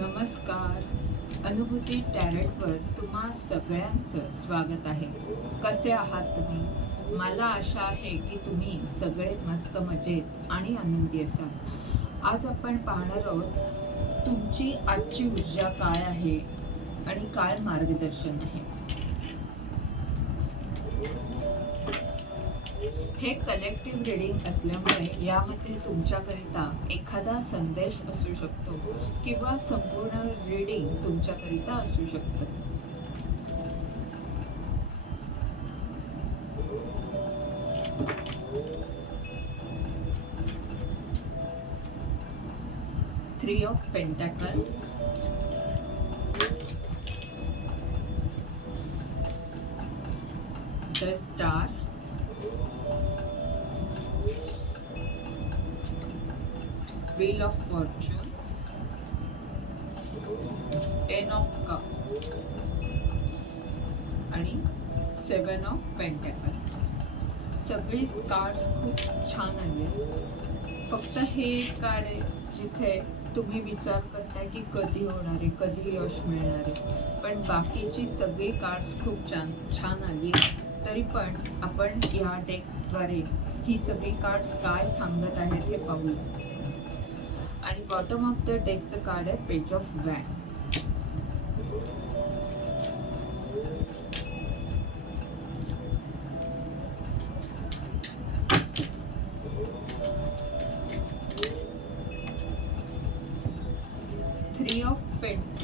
नमस्कार. अनुभूती टॅरेटवर तुम्हा सगळ्यांचं स्वागत आहे. कसे आहात तुम्ही? मला आशा आहे की तुम्ही सगळे मस्त मजेत आणि आनंदी असाल. आज आपण पाहणार आहोत तुमची आजची ऊर्जा काय आहे आणि काय मार्गदर्शन आहे? हे कलेक्टिव्ह रिडिंग असल्यामुळे यामध्ये तुमच्याकरिता एखादा संदेश असू शकतो किंवा संपूर्ण रिडिंग तुमच्याकरिता असू शकतं. Three of pentacle the star wheel of fortune. Ten of cup. आणि सेवन ऑफ पेंटॅकल्स सगळीच कार्ड्स खूप छान आली. फक्त हे कार्ड आहे जिथे तुम्ही विचार करताय की कधी होणार आहे कधी यश मिळणार आहे. पण बाकीची सगळी कार्ड्स खूप छान छान आली. तरी पण आपण या डेकद्वारे ही सगळी कार्ड्स काय सांगत आहेत हे पाहूया. आणि बॉटम ऑफ द डेकचं कार्ड आहे page of wand three of pent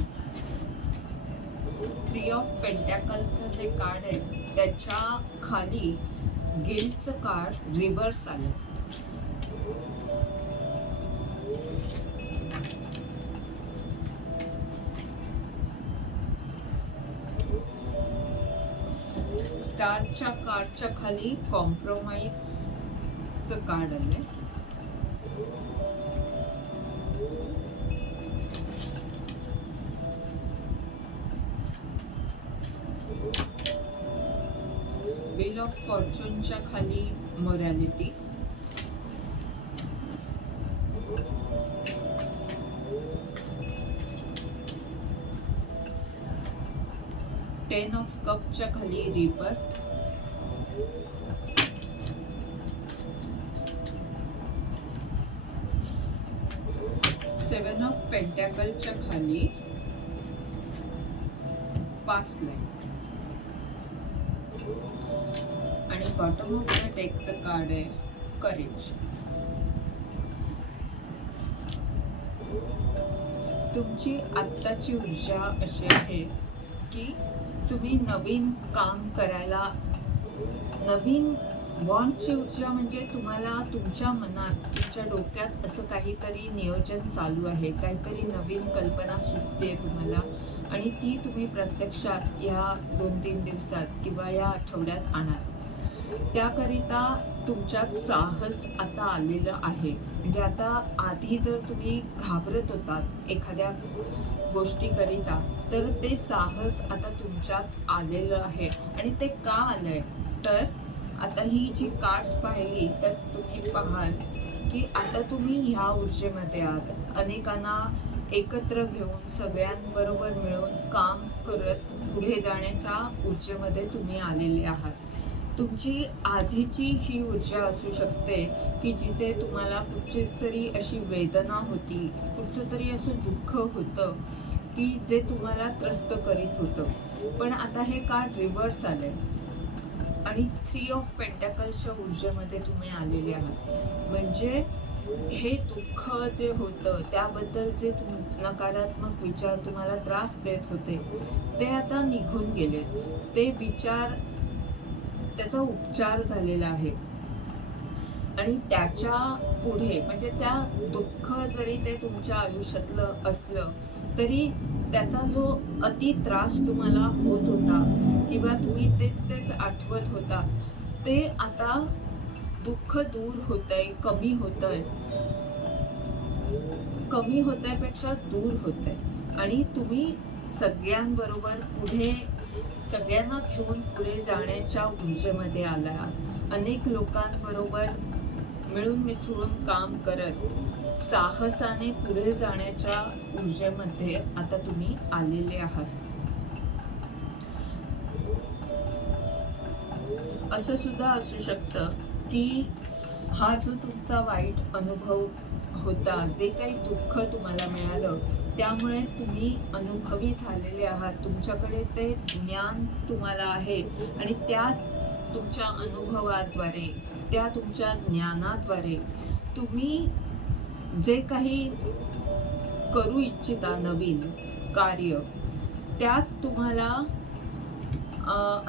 three of पेंटॅकलचं जे कार्ड आहे त्याच्याखाली गिल्डचं कार्ड रिव्हर्स आलं स्टारच्या कार्डच्या खाली कॉम्प्रोमाइजचं कार्ड आलंय. बिल ऑफ फॉर्च्यूनच्या खाली मोरॅलिटी च्या खाली रिपर सेवन ऑफ पेंटॅकलच्या खाली पास लाईन आणि बॉटम ऑफ द डेकचं कार्ड आहे करेज तुमची आत्ताची ऊर्जा अशी आहे की तुम्ही नवीन काम करायला नवीन बॉन्डची ऊर्जा म्हणजे तुम्हाला तुमच्या मनात तुमच्या डोक्यात असं काहीतरी नियोजन चालू आहे काहीतरी नवीन कल्पना सुचते तुम्हाला आणि ती तुम्ही प्रत्यक्षात या दोन तीन दिवसात किंवा या आठवड्यात आणाल त्याकरिता तुमच्यात साहस आता आलेलं आहे. म्हणजे आता आधी जर तुम्ही घाबरत होतात एखाद्या गोष्टीकरिता तर ते साहस आता तुमच्यात आलेलं आहे. आणि ते का आलंय? तर आता ही जी कार्ड्स पाहिली तर तुम्ही पाहाल की आता तुम्ही ह्या ऊर्जेमध्ये आहात. अनेकांना एकत्र घेऊन सगळ्यांबरोबर मिळून काम करत पुढे जाण्याच्या ऊर्जेमध्ये तुम्ही आलेले आहात. तुमची आधीची ही ऊर्जा असू शकते की जिथे तुम्हाला कुठची तरी अशी वेदना होती कुठचं तरी असं दुःख होतं. की जे तुम्हाला त्रस्त करीत होतं. पण आता हे कार्ड रिव्हर्स आलंय. आणि थ्री ऑफ पेंटॅकलच्या ऊर्जेमध्ये तुम्ही आलेले आहात. म्हणजे हे दुःख जे होतं त्याबद्दल जे तुम नकारात्मक विचार तुम्हाला त्रास देत होते ते आता निघून गेले ते विचार त्याचा उपचार झालेला आहे. आणि त्याच्या पुढे म्हणजे त्या दुःख जरी ते तुमच्या आयुष्यातलं असलं तरी त्याचा जो अति त्रास तुम्हाला होत होता किंवा तुम्ही तेच तेच आठवत होता ते आता दुःख दूर होतंय कमी होतंय. कमी होत्यापेक्षा दूर होतंय. आणि तुम्ही सगळ्यांबरोबर पुढे सगळ्यांना घेऊन पुढे जाण्याच्या ऊर्जेमध्ये आला अनेक लोकांबरोबर मिळून मिसळून काम करत साहसाने पुढे जाण्याच्या ऊर्जेमध्ये आता तुम्ही आलेले आहात. असं सुद्धा असू शकतं की हा जो तुमचा वाईट अनुभव होता जे काही दुःख तुम्हाला मिळालं त्यामुळे तुम्ही अनुभवी झालेले आहात. तुमच्याकडे ते ज्ञान तुम्हाला आहे आणि त्या तुमच्या अनुभवाद्वारे त्या तुमच्या ज्ञानाद्वारे तुम्ही जे काही करू इच्छिता नवीन कार्य त्यात तुम्हाला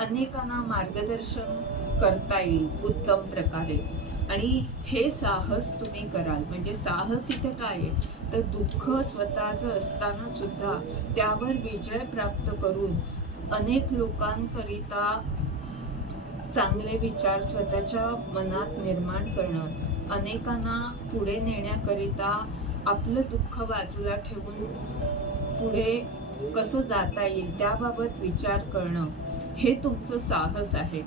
अनेकांना मार्गदर्शन करता येईल उत्तम प्रकारे. आणि हे साहस तुम्ही कराल. म्हणजे साहस इथे काय आहे? तर दुःख स्वतःचं असताना सुद्धा त्यावर विजय प्राप्त करून अनेक लोकांकरिता चांगले विचार स्वतःच्या मनात निर्माण करणं अनेकांना पुढे नेण्याकरिता आपलं दुःख बाजूला ठेवून पुढे कसं जाता येईल त्याबाबत विचार करणं हे तुमचं साहस आहे.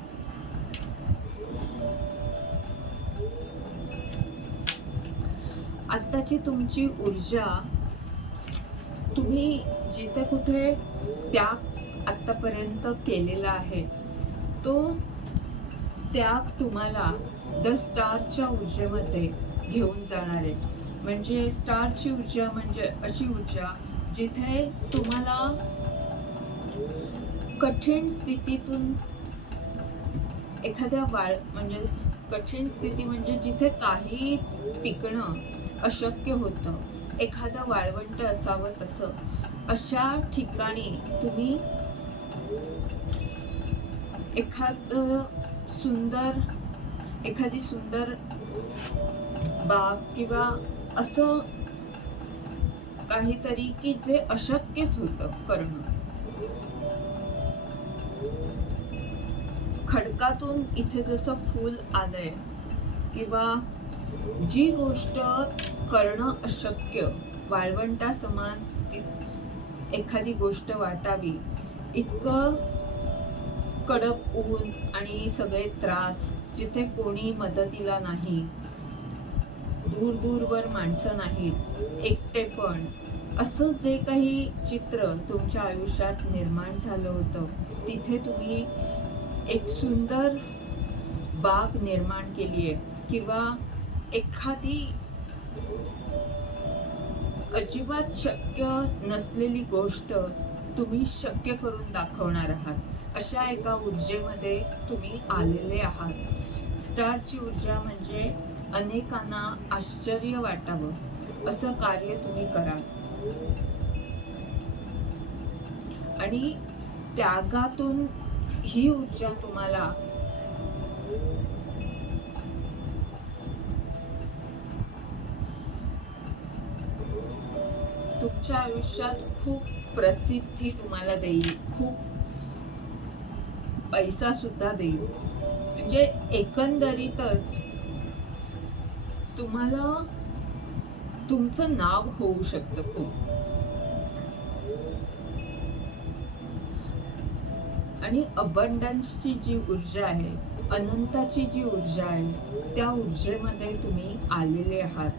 आत्ताची तुमची ऊर्जा तुम्ही जिथे कुठे त्याग आत्तापर्यंत केलेला आहे तो त्याग तुम्हाला द स्टारच्या ऊर्जेमध्ये घेऊन जाणार आहे. म्हणजे स्टारची ऊर्जा म्हणजे अशी ऊर्जा जिथे तुम्हाला कठीण स्थितीतून एखाद्या वाळ म्हणजे कठीण स्थिती म्हणजे जिथे काही पिकणं अशक्य होतं एखादं वाळवंट असावं तसं अशा ठिकाणी तुम्ही एखाद सुंदर एखादी सुंदर बाग किंवा असं काहीतरी की जे अशक्यच होतं करणं. खडकातून इथे जसं फूल आलंय किंवा जी गोष्ट करणं अशक्य वाळवंटा समान एखादी गोष्ट वाटावी इतकं कडक ऊन आणि सगळे त्रास जिथे कोणी मदतीला नाही दूर दूरवर माणसं नाहीत एकटेपण असं जे काही चित्र तुमच्या आयुष्यात निर्माण झालं होतं तिथे तुम्ही एक सुंदर बाग निर्माण केली आहे किंवा एखादी अजिबात शक्य नसलेली गोष्ट तुम्ही शक्य करून दाखवणार आहात. अशा एका ऊर्जेमध्ये तुम्ही आलेले आहात. स्टारची ऊर्जा म्हणजे अनेकांना आश्चर्य वाटावं असं कार्य तुम्ही कराल. आणि त्यागातून ही ऊर्जा तुम्हाला तुमच्या आयुष्यात खूप प्रसिद्धी तुम्हाला देईल खूप पैसा सुद्धा देईल म्हणजे एकंदरीतच तुम्हाला तुमचं नाव होऊ शकतं खूप. आणि अबंडन्सची जी ऊर्जा आहे अनंताची जी ऊर्जा आहे त्या ऊर्जेमध्ये तुम्ही आलेले आहात.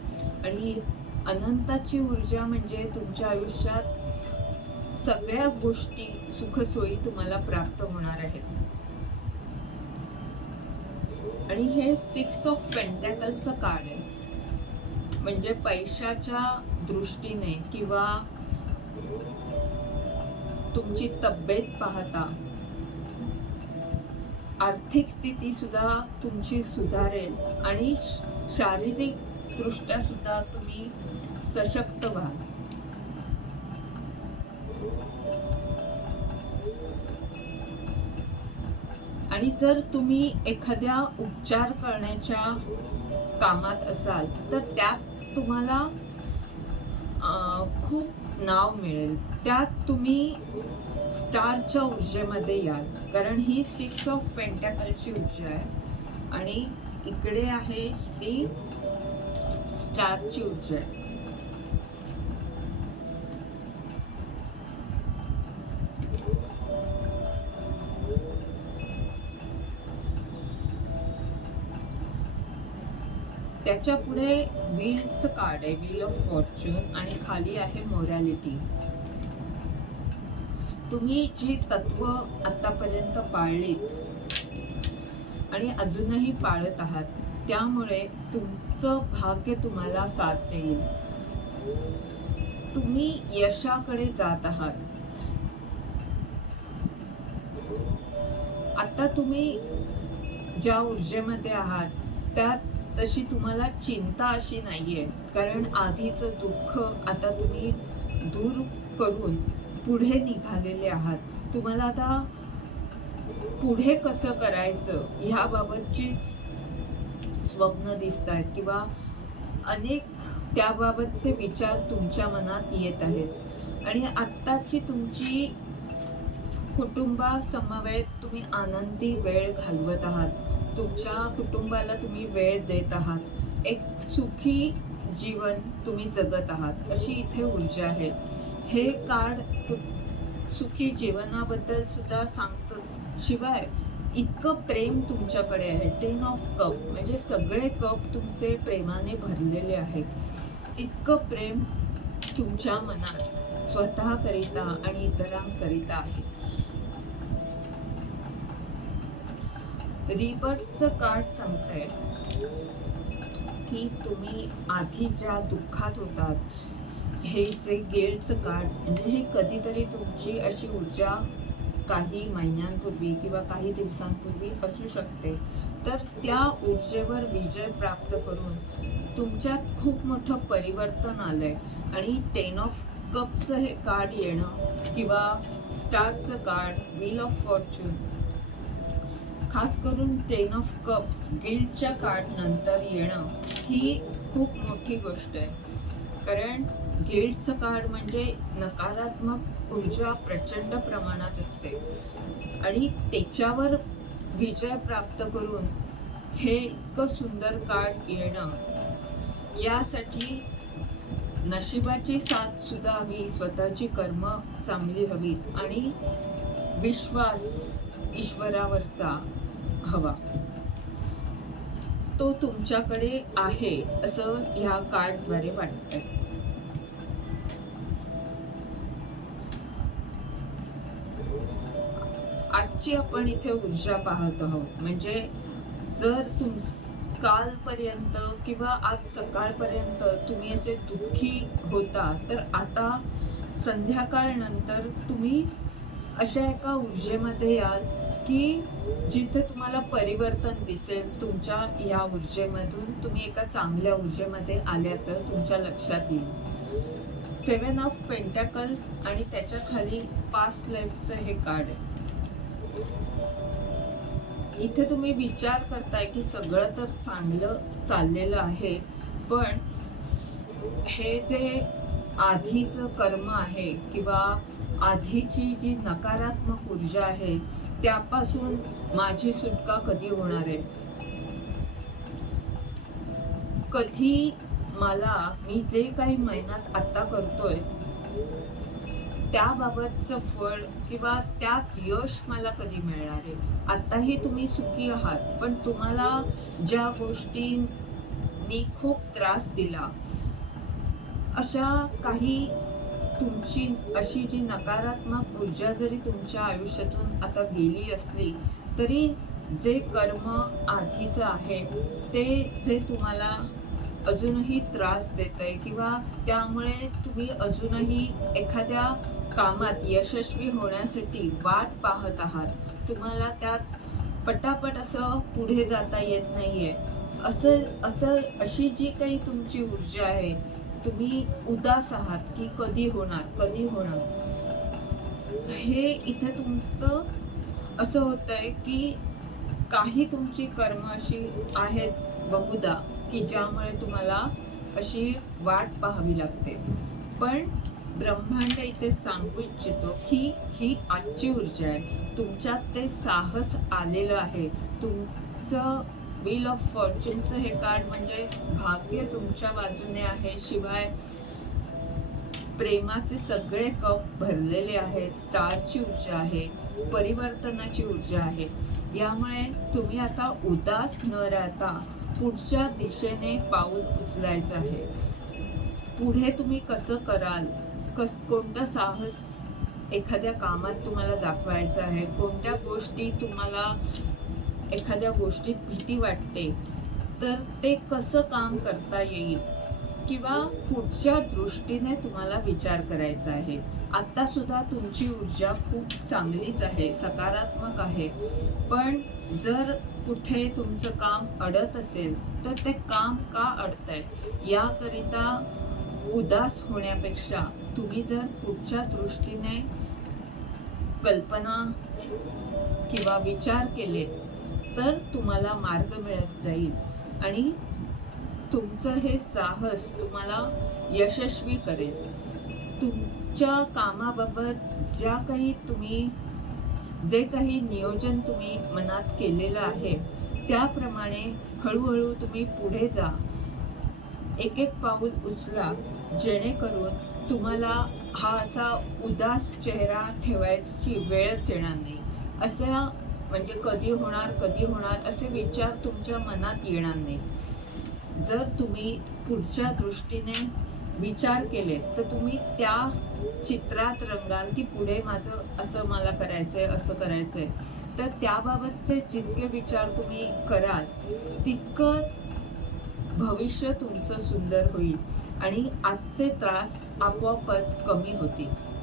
आणि अनंताची ऊर्जा म्हणजे तुमच्या आयुष्यात सगळ्या गोष्टी सुखसोयी तुम्हाला प्राप्त होणार आहेत. आणि हे सिक्स ऑफ पेंटॅकल्सचं कार्ड आहे. म्हणजे पैशाच्या दृष्टीने किंवा तुमची तब्येत पाहता आर्थिक स्थिती सुद्धा तुमची सुधारेल आणि शारीरिक दृष्ट्या सुद्धा तुम्ही सशक्त व्हाल. आणि जर तुम्ही एखाद्या उपचार करण्याच्या कामात असाल तर त्यात तुम्हाला खूप नाव मिळेल. त्यात तुम्ही स्टारच्या ऊर्जेमध्ये याल कारण ही सिक्स ऑफ पेंटॅकलची ऊर्जा आहे. आणि इकडे आहे ती स्टारची ऊर्जा आहे. त्याच्या पुढे व्हीलचं कार्ड आहे व्हील ऑफ फॉर्च्यून आणि खाली आहे मोरॅलिटी तुम्ही जी तत्व आतापर्यंत पाळलीत आणि अजूनही पाळत आहात त्यामुळे तुमचं भाग्य तुम्हाला साथ देईल तुम्ही यशाकडे जात आहात. आता तुम्ही ज्या ऊर्जेमध्ये आहात त्यात तशी तुम्हाला चिंता अशी नाही आहे कारण आधीचं दुःख आता तुम्ही दूर करून पुढे निघालेले आहात. तुम्हाला आता पुढे कसं करायचं ह्याबाबतची स्वप्न दिसत आहेत किंवा अनेक त्याबाबतचे विचार तुमच्या मनात येत आहेत. आणि आत्ताची तुमची कुटुंबासमवेत तुम्ही आनंदी वेळ घालवत आहात. तुमच्या कुटुंबाला तुम्ही वेळ देत आहात. एक सुखी जीवन तुम्ही जगत आहात. अशी इथे ऊर्जा आहे. हे कार्ड सुखी जीवनाबद्दल सुद्धा सांगतोच. शिवाय इतकं प्रेम तुमच्याकडे आहे. टेन ऑफ कप म्हणजे सगळे कप तुमचे प्रेमाने भरलेले आहेत. इतकं प्रेम तुमच्या मनात स्वतःकरिता आणि इतरांकरिता आहे. रिबर्सचं कार्ड सांगतंय की तुम्ही आधी ज्या दुःखात होतात हे जे गेलचं कार्ड म्हणजे हे कधीतरी तुमची अशी ऊर्जा काही महिन्यांपूर्वी किंवा काही दिवसांपूर्वी असू शकते. तर त्या ऊर्जेवर विजय प्राप्त करून तुमच्यात खूप मोठं परिवर्तन आलंय. आणि टेन ऑफ कपचं हे कार्ड येणं किंवा स्टारचं कार्ड व्हील ऑफ फॉर्च्यून खास करून टेन ऑफ कप गिल्डच्या कार्ड नंतर येणं ही खूप मोठी गोष्ट आहे. कारण गिल्डचं कार्ड म्हणजे नकारात्मक ऊर्जा प्रचंड प्रमाणात असते. आणि त्याच्यावर विजय प्राप्त करून हे इतकं सुंदर कार्ड येणं यासाठी नशिबाची साथ सुद्धा हवी स्वतःची कर्म चांगली हवीत आणि विश्वास ईश्वरावरचा हवा. तो तुमच्याकडे आहे असं ह्या कार्डद्वारे वाटतंय. आजची आपण इथे ऊर्जा पाहत आहोत. म्हणजे जर तुम कालपर्यंत किंवा आज सकाळपर्यंत तुम्ही असे दुःखी होता तर आता संध्याकाळनंतर तुम्ही अशा एका ऊर्जेमध्ये याल की जिथे तुम्हाला परिवर्तन दिसेल तुमच्या या ऊर्जेमधून तुम्ही एका चांगल्या ऊर्जेमध्ये आल्याचं तुमच्या लक्षात येईल. सेवन ऑफ पेंटॅकल्स आणि त्याच्याखाली पास्ट लाईफचं हे कार्ड आहे. इथे तुम्ही विचार करताय की सगळं तर चांगलं चाललेलं आहे पण हे जे आधीचं कर्म आहे किंवा आधीची जी नकारात्मक ऊर्जा आहे त्यापासून माझी सुटका कधी होणार आहे? कधी मला मी जे काही मेहनत आत्ता करतोय त्याबाबतचं फळ किंवा त्यात यश मला कधी मिळणार आहे? आत्ताही तुम्ही सुखी आहात पण तुम्हाला ज्या गोष्टींनी खूप त्रास दिला अशा काही तुमची अशी जी नकारात्मक ऊर्जा जरी तुमच्या आयुष्यातून आता गेली असली तरी जे कर्म आधीचं आहे ते जे तुम्हाला अजूनही त्रास देत आहे किंवा त्यामुळे तुम्ही अजूनही एखाद्या कामात यशस्वी होण्यासाठी वाट पाहत आहात तुम्हाला त्यात पटापट असं पुढे जाता येत नाही आहे असं असं अशी जी काही तुमची ऊर्जा आहे तुम्ही उदास आहात की कधी होणार कधी होणार? हे इथे तुमचं असं होतंय की काही तुमची कर्म अशी आहेत बहुधा की ज्यामुळे तुम्हाला अशी वाट पाहावी लागते. पण ब्रह्मांड इथे सांगू इच्छितो की ही आजची ऊर्जा आहे. तुमच्यात ते साहस आलेलं आहे. तुमचं व्हील ऑफ फॉर्च्युनचं हे कार्ड म्हणजे भाग्य तुमच्या बाजूने आहे. शिवाय प्रेमाचे सगळे कप भरलेले आहेत. स्टारची ऊर्जा आहे. परिवर्तनाची ऊर्जा आहे. यामुळे तुम्ही आता उदास न राहता पुढच्या दिशेने पाऊल उचलायचं आहे. पुढे तुम्ही कसं कराल? कस कोणतं साहस एखाद्या कामात तुम्हाला दाखवायचं आहे? कोणत्या गोष्टी तुम्हाला एखाद्या गोष्टीत भीती वाटते तर ते कसं काम करता येईल? किंवा पुढच्या दृष्टीने तुम्हाला विचार करायचा आहे. आत्तासुद्धा तुमची ऊर्जा खूप चांगलीच आहे सकारात्मक आहे. पण जर कुठे तुमचं काम अडत असेल तर ते काम का अडतंय? याकरिता उदास होण्यापेक्षा तुम्ही जर पुढच्या दृष्टीने कल्पना किंवा विचार केलेत तर तुम्हाला मार्ग मिळत जाईल. आणि तुमचं हे साहस तुम्हाला यशस्वी करेल. तुमच्या कामाबाबत ज्या काही तुम्ही जे काही नियोजन तुम्ही मनात केलेलं आहे त्याप्रमाणे हळूहळू तुम्ही पुढे जा. एक एक पाऊल उचला जेणेकरून तुम्हाला हा असा उदास चेहरा ठेवायची वेळच येणार नाही. असा म्हणजे कधी होणार कधी होणार असे विचार तुमच्या मनात येणार नाही जर तुम्ही पुढच्या दृष्टीने विचार केले तर तुम्ही त्या चित्रात रंगाल की पुढे माझं असं मला करायचंय असं करायचंय. तर त्याबाबतचे जितके विचार तुम्ही कराल तितकं भविष्य तुमचं सुंदर होईल आणि आजचे त्रास आपोआपच कमी होतील.